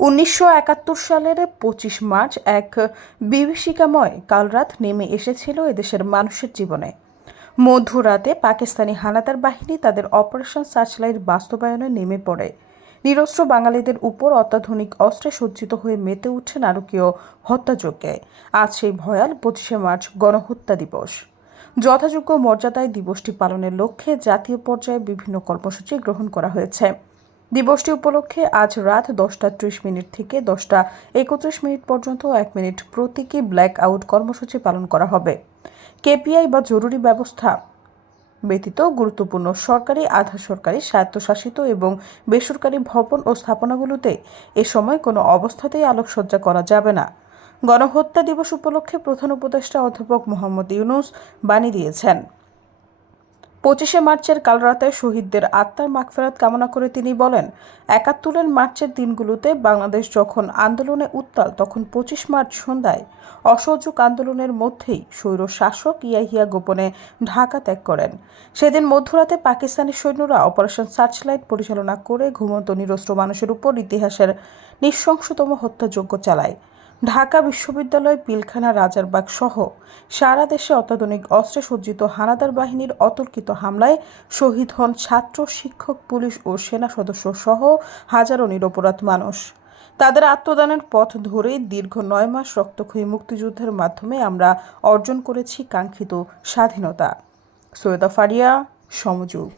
1971 সালের 25 মার্চ এক বিভীষিকাময় কালরাত নেমে এসেছিল এদেশের মানুষের জীবনে। মধ্যরাতে পাকিস্তানি হানাদার বাহিনী তাদের অপারেশন সার্চলাইট বাস্তবায়নে নেমে পড়ে। নিরস্ত্র বাঙালিদের উপর অত্যাধুনিক অস্ত্রে সজ্জিত হয়ে মেতে উঠছে নারকীয় হত্যাযজ্ঞে। আজ সেই ভয়াল 25শে মার্চ গণহত্যা দিবস। যথাযোগ্য মর্যাদায় দিবসটি পালনের লক্ষ্যে জাতীয় পর্যায়ে বিভিন্ন কর্মসূচি গ্রহণ করা হয়েছে। দিবসটি উপলক্ষে আজ রাত 10:30 থেকে 10:31 পর্যন্ত 1 মিনিট প্রতীকী ব্ল্যাক আউট কর্মসূচি পালন করা হবে। কেপিআই বা জরুরি ব্যবস্থা ব্যতীত গুরুত্বপূর্ণ সরকারি, আধা সরকারি, স্বায়ত্তশাসিত এবং বেসরকারি ভবন ও স্থাপনাগুলোতে এ সময় কোনো অবস্থাতেই আলোকসজ্জা করা যাবে না। গণহত্যা দিবস উপলক্ষে প্রধান উপদেষ্টা অধ্যাপক মোহাম্মদ ইউনূস বাণী দিয়েছেন। 25শে মার্চের কালরাতে শহীদদের আত্মার মাগফিরাত কামনা করে তিনি বলেন, 71-এর মার্চের দিনগুলোতে বাংলাদেশ যখন আন্দোলনে উত্তাল, তখন 25 মার্চ সন্ধ্যায় অসহযোগ আন্দোলনের মধ্যেই স্বৈর শাসক ইয়াহিয়া গোপনে ঢাকা ত্যাগ করেন। সেদিন মধ্যরাতে পাকিস্তানি সৈন্যরা অপারেশন সার্চলাইট পরিচালনা করে ঘুমন্ত নিরস্ত্র মানুষের উপর ইতিহাসের নৃশংসতম হত্যাযজ্ঞ চালায়। ঢাকা বিশ্ববিদ্যালয়, পিলখানা, রাজারবাগ সহ সারা দেশে অত্যাধুনিক অস্ত্রে সজ্জিত হানাদার বাহিনীর অতর্কিত হামলায় শহীদ হন ছাত্র, শিক্ষক, পুলিশ ও সেনা সদস্য সহ হাজারো নিরপরাধ মানুষ। তাদের আত্মদানের পথ ধরেই দীর্ঘ 9 মাস রক্তক্ষয়ী মুক্তিযুদ্ধের মাধ্যমে আমরা অর্জন করেছি কাঙ্ক্ষিত স্বাধীনতা। সৈয়দা ফারিয়া, সমযোগ।